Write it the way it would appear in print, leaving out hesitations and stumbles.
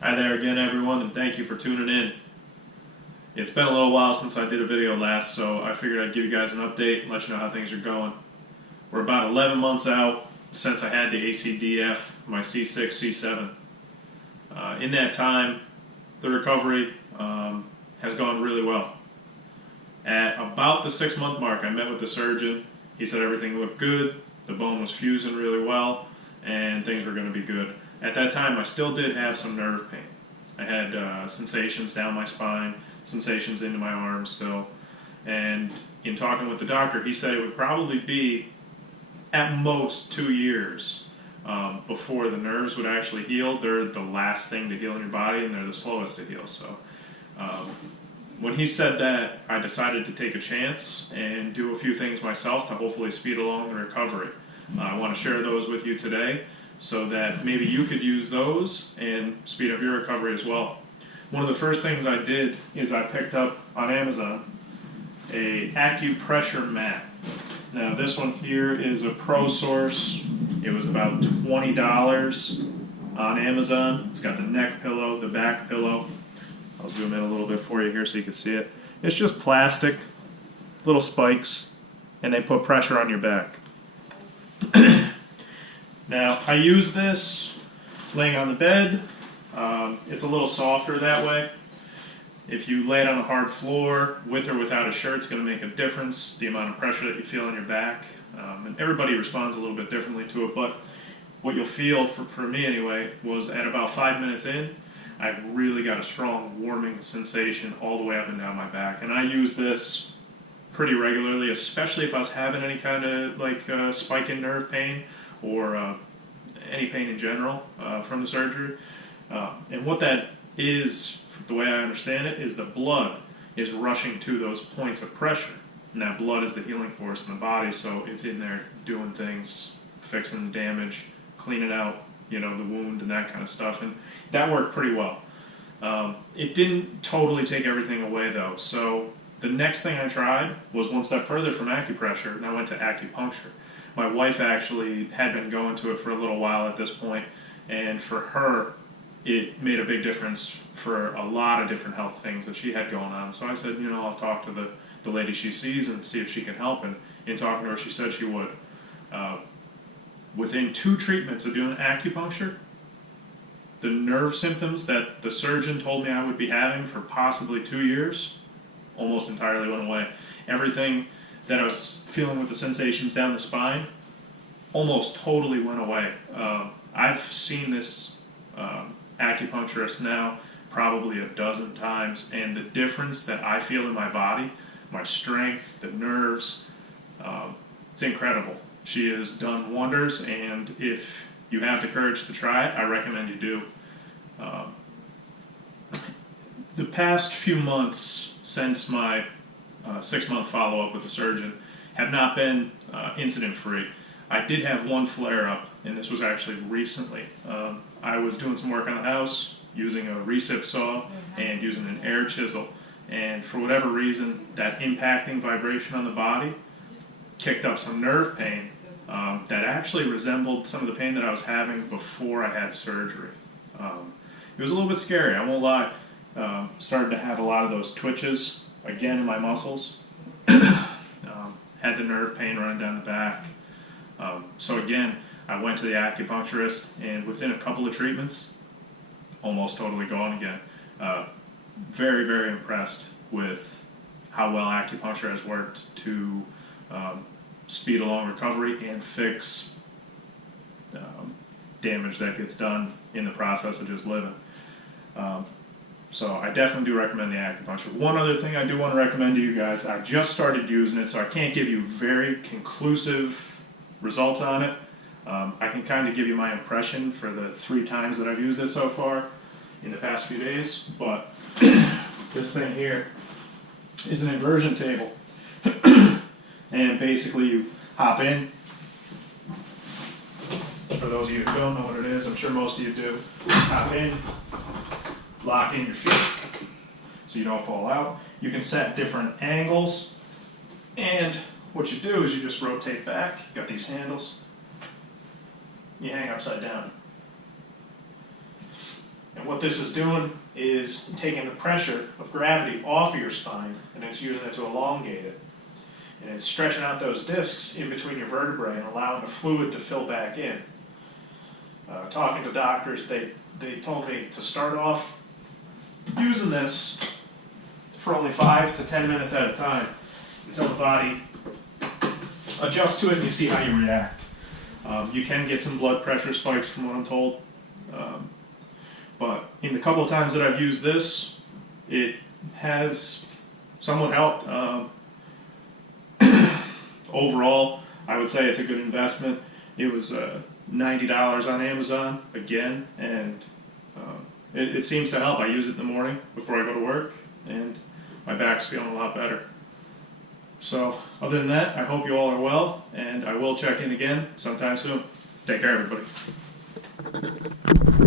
Hi there again, everyone, and thank you for tuning in. It's been a little while since I did a video last, so I figured I'd give you guys an update and let you know how things are going. We're about 11 months out since I had the ACDF, my C6-C7. In that time, the recovery has gone really well. At about the 6-month mark, I met with the surgeon. He said everything looked good, the bone was fusing really well, and things were going to be good. At that time, I still did have some nerve pain. I had sensations down my spine, sensations into my arms still. And in talking with the doctor, he said it would probably be at most 2 years before the nerves would actually heal. They're the last thing to heal in your body, and they're the slowest to heal. So when he said that, I decided to take a chance and do a few things myself to hopefully speed along the recovery. I want to share those with you today, so that maybe you could use those and speed up your recovery as well. One of the first things I did is I picked up on Amazon a acupressure mat. Now this one here is a Pro Source. It was about $20 on Amazon. It's got the neck pillow, the back pillow. I'll zoom in a little bit for you here so you can see it. It's just plastic, little spikes, and they put pressure on your back. Now, I use this laying on the bed. It's a little softer that way. If you lay it on a hard floor, with or without a shirt, it's going to make a difference, the amount of pressure that you feel on your back. And everybody responds a little bit differently to it, but what you'll feel, for me anyway, was at about 5 minutes in, I really got a strong warming sensation all the way up and down my back. And I use this pretty regularly, especially if I was having any kind of spike in nerve pain, or any pain in general from the surgery. And what that is, the way I understand it, is the blood is rushing to those points of pressure. And that blood is the healing force in the body, so it's in there doing things, fixing the damage, cleaning out, the wound and that kind of stuff. And that worked pretty well. It didn't totally take everything away though. So the next thing I tried was one step further from acupressure, and I went to acupuncture. My wife actually had been going to it for a little while at this point, and for her, it made a big difference for a lot of different health things that she had going on. So I said, I'll talk to the lady she sees and see if she can help. And in talking to her, she said she would. Within 2 treatments of doing acupuncture, the nerve symptoms that the surgeon told me I would be having for possibly 2 years almost entirely went away. Everything that I was feeling with the sensations down the spine almost totally went away. I've seen this acupuncturist now probably a dozen times, and the difference that I feel in my body, my strength, the nerves, it's incredible. She has done wonders, and if you have the courage to try it, I recommend you do. The past few months since my 6-month follow-up with the surgeon have not been incident-free. I did have one flare-up, and this was actually recently. I was doing some work on the house using a recip saw and using an air chisel, and for whatever reason, that impacting vibration on the body kicked up some nerve pain that actually resembled some of the pain that I was having before I had surgery. It was a little bit scary, I won't lie. Started to have a lot of those twitches again in my muscles. Had the nerve pain running down the back. So again, I went to the acupuncturist, and within a couple of treatments, almost totally gone again. Very, very impressed with how well acupuncture has worked to speed along recovery and fix damage that gets done in the process of just living. So I definitely do recommend the acupuncture. One other thing I do want to recommend to you guys, I just started using it, so I can't give you very conclusive results on it. I can kind of give you my impression for the 3 times that I've used it so far in the past few days, but this thing here is an inversion table. And basically you hop in. For those of you who don't know what it is, I'm sure most of you do. Hop in, lock in your feet so you don't fall out. You can set different angles, and what you do is you just rotate back. You've got these handles. You hang upside down. And what What this is doing is taking the pressure of gravity off of your spine, and it's using it to elongate it. And it's stretching out those discs in between your vertebrae and allowing the fluid to fill back in. Talking to doctors, they told me to start off using this for only 5 to 10 minutes at a time until the body adjusts to it and you see how you react. You can get some blood pressure spikes from what I'm told. But in the couple of times that I've used this, it has somewhat helped. Overall, I would say it's a good investment. It was $90 on Amazon, again, and it seems to help. I use it in the morning before I go to work, and my back's feeling a lot better. So, other than that, I hope you all are well, and I will check in again sometime soon. Take care, everybody.